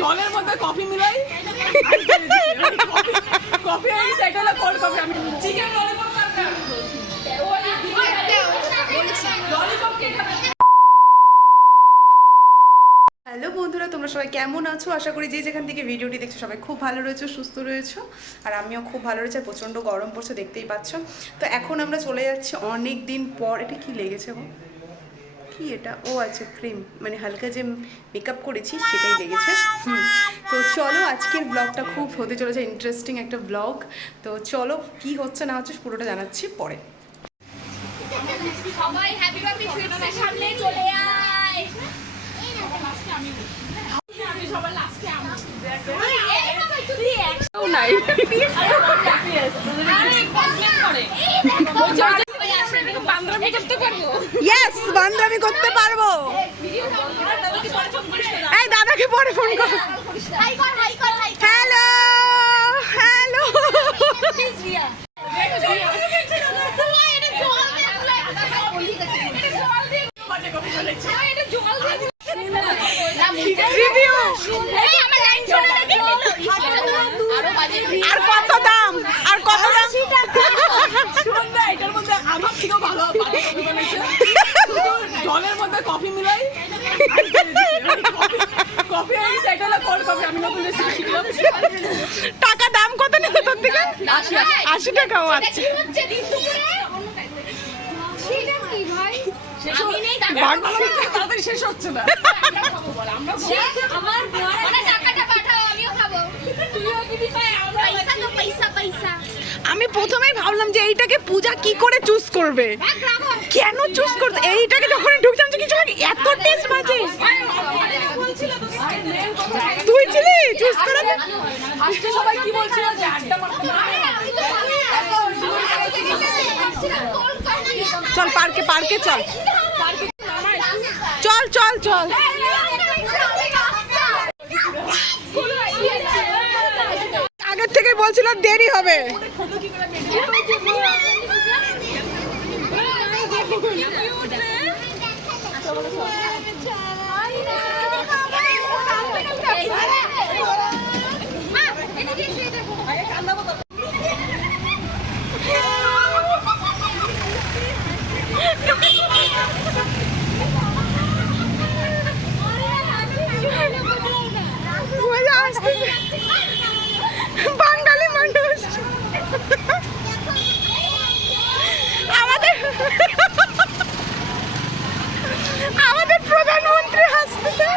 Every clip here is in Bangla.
জলের মধ্যে কফি মিলাই কফি হয়ে গেছে, এটা হলো কোল্ড কফি। আমি চিকেন ললিপপ দরকার, ললিপপ কে খাবে? হ্যালো বন্ধুরা, তোমরা সবাই কেমন আছো? আশা করি যে যেখান থেকে ভিডিওটি দেখছো সবাই খুব ভালো রয়েছো, সুস্থ রয়েছো। আর আমিও খুব ভালো রয়েছি। আর প্রচণ্ড গরম পড়ছে, দেখতেই পাচ্ছ। তো এখন আমরা চলে যাচ্ছি অনেক দিন পর। এটা কি লেগেছে গো? কি এটা? ও আচ্ছা, ক্রিম, মানে হালকা যে মেকআপ করেছি সেটাই লেগেছে। তো চলো, আজকের ব্লগটা খুব হতে চলেছে ইন্টারেস্টিং একটা ব্লগ। তো চলো, কি হচ্ছে না হচ্ছে পুরোটা জানাচ্ছি পরে। সবাই হ্যাপি বার্থডে সুইটসের সামনে চলে আয়। আমি সবার লাস্টে আমি এই বাবা তুই ও নাই আরে কমপ্লেন করে ওই আসে দেখো বান্দরামি করতে পারবো। ইয়েস, বান্দরামি করতে পারবো। ভিডিও দাদাকে পরে ফোন করিস না। এই দাদাকে পরে ফোন কর। হাই কর হাই কর হাই কর। Hello hello. প্লিজ রিয়া এটা জল দিয়ে বাজে কফি বানাইছি। এটা জল দিয়ে রিভিউ। এই আমার লাইন শুনে দেখো আরো বাজে আর কত দাম? আর কত দাম? শুনুন না, এটার মধ্যে আমার থেকেও ভালো বাজে কফি বানাইছে। জলের মধ্যে কফি মিলাই কফি হয়ে গেছে, এটা হলো কোল্ড কফি। আমি নতুন রেসিপি শিখলাম। টাকা দাম কত নিল তোর থেকে? 80 টাকা। ও আচ্ছা। কি হচ্ছে দিন দুপুরে সেটা কি ভাই আমি নেই তাড়াতাড়ি শেষ হচ্ছে না। আমার মানে টাকাটা পাঠাও আমিও খাবো তুইও কি দিবি পয়সা তো পয়সা পয়সা আমি প্রথমেই ভাবলাম যে এইটাকে পূজা কি করে চুজ করবে, কেন চুজ করতে। এইটাকে যখন ঢুকতাম যে কিছু এত টেস্ট বাজে। তুই ছিলি চুজ করে? আজকে সবাই কি বলছিল যে আড্ডা মারতে? চল পার্কে, পার্কে চল চল চল চল। আগের থেকে বলছিল দেরি হবে। বাঙালি মানুষ আমাদের আমাদের প্রধানমন্ত্রী হাসতেছে।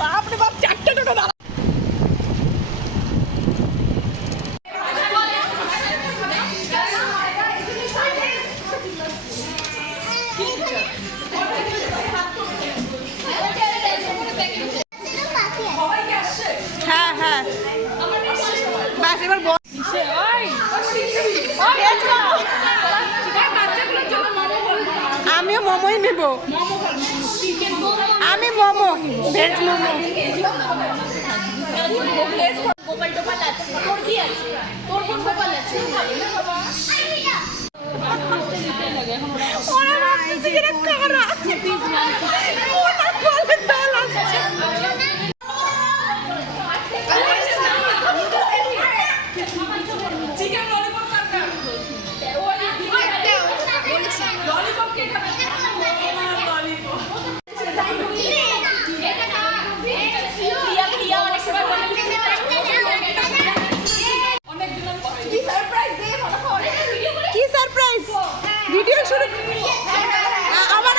বাপরে বাপ, 4 টাকা দাও। হ্যাঁ হ্যাঁ, বাস এবার বল। আমিও মোমোই নেব। আমি মোমো, ভেজ মোমো। গোপাল টোপাল আছে তোর কি আছে তোর কোন গোপাল আছে ওরা ভাবতেছে যে এটা কারা। ওরা বলে দল আসছে। চিকেন ললিপপ দরকার, ললিপপ কে খাবে? ললিপপ কি সারপ্রাইজ? ভিডিও শুরু। আবার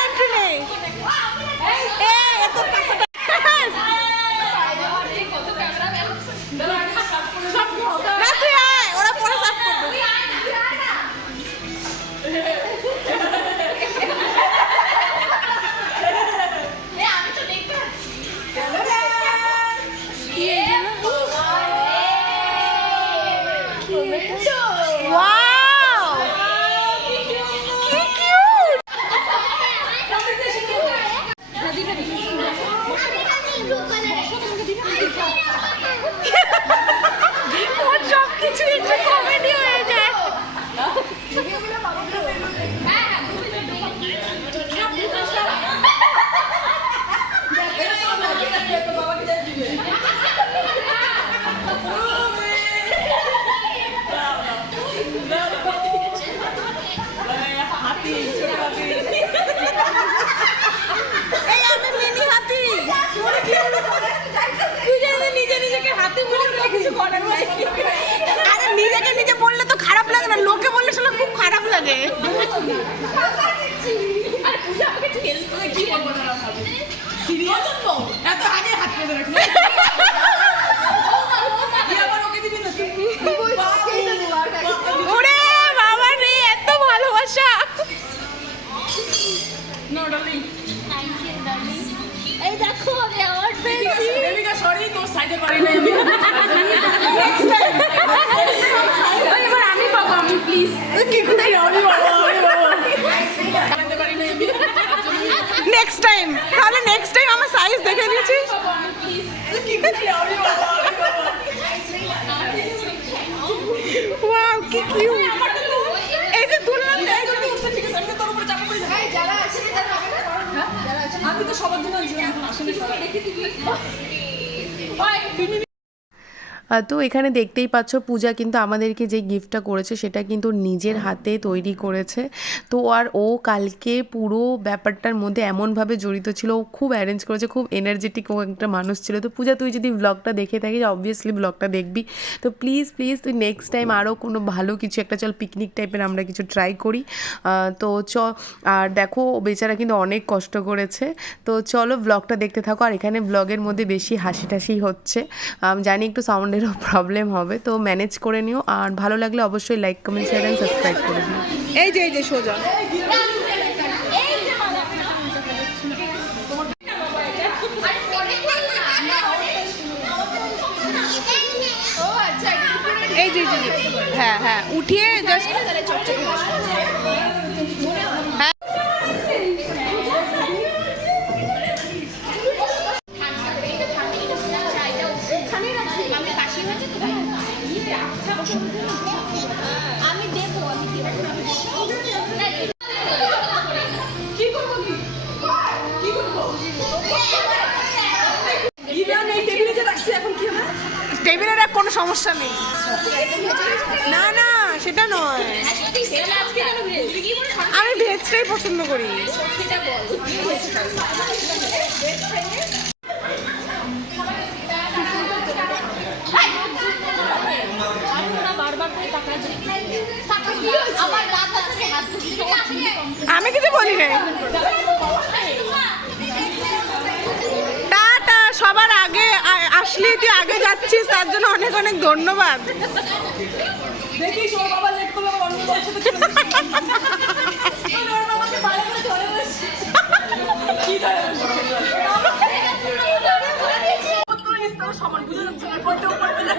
কি বলবো না সিরিয়াস তো এত আগে হাত পেতে রাখলো আবার ওকে দিবি না ওরে বাবা রে এত ভালোবাসা নো ডার্লিং এই দেখো আমি আমার পেয়েছি দেবিকা সরি তোর সাইডে পারি না আমি এবার আমি পাবো আমি প্লিজ কি করে আমি বাবা আমি পারি না আমি নেক্সট টাইম তাহলে নেক্সট টাইম আমার সাইজ দেখে নিয়েছিস কি করে আমি বাবা ওয়াও কি কিউট এই যে তুললাম ঠিক আছে আমি তোর উপরে চাপ পড়ে যাই যারা আছে তারা হবে না আমি তো সবার জন্য আসলে সবাই রেখে দিবি তো এখানে দেখতেই পাচ্ছ পূজা কিন্তু আমাদেরকে যে গিফটটা করেছে সেটা কিন্তু নিজের হাতে তৈরি করেছে। তো আর ও কালকে পুরো ব্যাপারটার মধ্যে এমনভাবে জড়িত ছিল, ও খুব অ্যারেঞ্জ করেছে, খুব এনার্জেটিক ও একটা মানুষ ছিল। তো পূজা তুই যদি ব্লগটা দেখে থাকিস অবভিয়াসলি ব্লগটা দেখবি। তো প্লিজ তুই নেক্সট টাইম আরও কোনো ভালো কিছু একটা চল পিকনিক টাইপের আমরা কিছু ট্রাই করি। তো আর দেখো বেচারা কিন্তু অনেক কষ্ট করেছে। তো চলো ব্লগটা দেখতে থাকো। আর এখানে ব্লগের মধ্যে বেশি হাসি টাসি হচ্ছে, জানি একটু সাউন্ডেরও প্রবলেম হবে, তো ম্যানেজ করে নিও। আর ভালো লাগলে অবশ্যই like comment share and subscribe করে দিও। এই যে সোজা এই যে হ্যাঁ উঠিয়ে জাস্ট আমি দেবো কি করব কি করব ইরা নেই টেবিলে যে রাখছি এখন কি হবে টেবিলে রাখ, কোনো সমস্যা নেই। না না সেটা নয়, আমি ভেজটাই পছন্দ করি। আমি কিছু বলি নাই। টাটা, সবার আগে আসলে তুই আগে যাচ্ছিস, তার জন্য অনেক অনেক ধন্যবাদ। দেখিস ওর বাবা লেট করলে আবার অন্য কারোর সাথে চলে যাবে ওর বাবাকে বাইরে করে ধরে বসে কি ধরে সমান বুঝে যাচ্ছে না পড়তেও পারবে না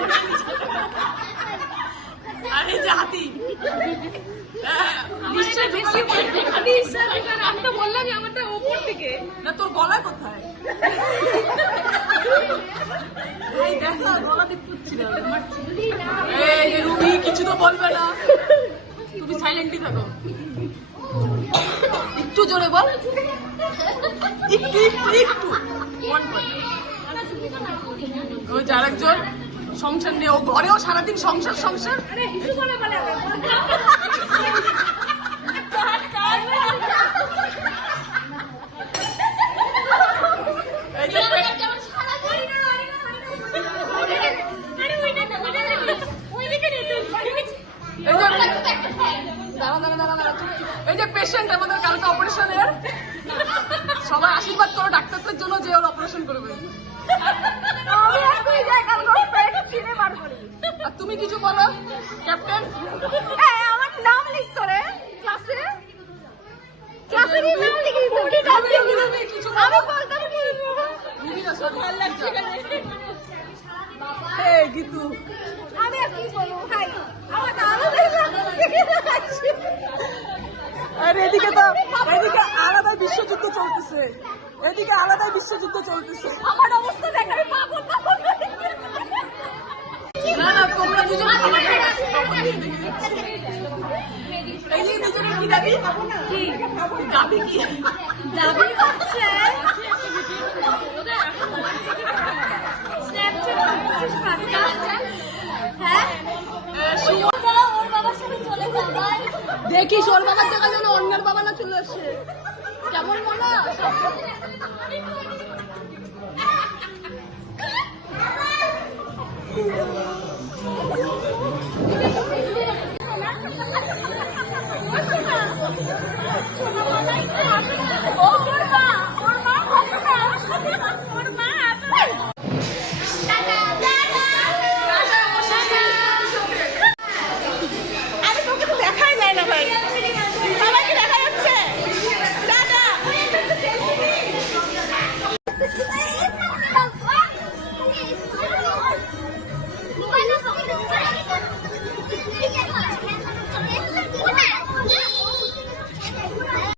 আরে যে হাতি নিশ্চয় বেশি আমি তো বললাম আমারটা উপর থেকে না তোর গলা কোথায় এই দেখো গলা দেখতে না এই রুবি কিছু তো বলবে না, তুমি সাইলেন্টই থাকো। একটু জোরে বল, একটু ওই যে আরেকজন সংসার নিয়ে ও ঘরেও সারাদিন সংসার এই যে পেশেন্ট আমাদের কালকে অপারেশনের, সবাই আশীর্বাদ করো ডাক্তারদের জন্য যে ওর অপারেশন করবে। আর তুমি কিছু বলো ক্যাপ্টেন। আমার নাম লিখতো রে ক্লাসে ক্লাসে নাম লিখিস কিছু আমি বলতাম কি এই গীতু আমি আর কি বলবো ভাই আমার নাম আর এদিকে আলাদা বিশ্বযুদ্ধ চলতেছে, আমার অবস্থা দেখ আমি পাগল না তোমরা দুজন এই নিয়ে দুজনে কি দাবি কি দাবি হচ্ছে দেখিস ওর বাবার জায়গা যেন অন্যের বাবা না চলে আসে, কেমন বলো ও